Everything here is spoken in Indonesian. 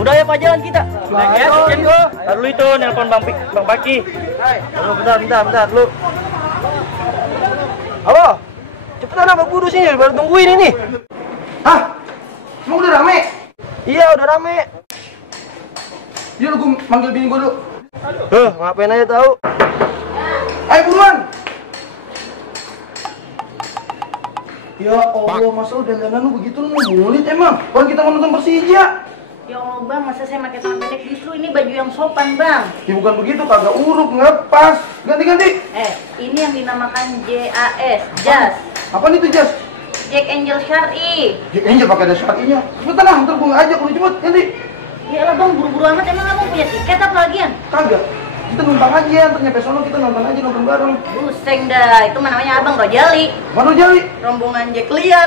Udah ya Pak, jalan kita. Naik ya, Jen gua. Ntar dulu itu nelpon Bang Paki. Bentar lu. Halo. Cepetan apa buru sini, baru tungguin ini. Hah? Emang udah rame? Iya, udah rame. Iya lu, gua manggil bini gua dulu. Ngapain aja tahu. Ayo buruan. Ya Allah, masa lu dandanan lu begitu lu ngulit emang? Orang kita mau nonton Persija. Ya Allah bang, masa saya pakai celana pendek? Justru ini baju yang sopan bang. Ya bukan begitu, kagak uruk, nggak pas. Ganti. Ini yang dinamakan JAS, Jas. Apaan itu, Jas? Jack Angel Syari. Jack Angel pakai ada syarinya. Cepetan lah, ntar gua nggak ajak lu, cepet, ganti. Ya lah bang, buru-buru amat, emang abang punya tiket apa lagian? Kagak. Kita numpang aja, ntar nyampe sono kita nonton aja, nonton bareng. Buseng dah, itu namanya abang Rojali. Mana Jali? Rombongan Jack liar.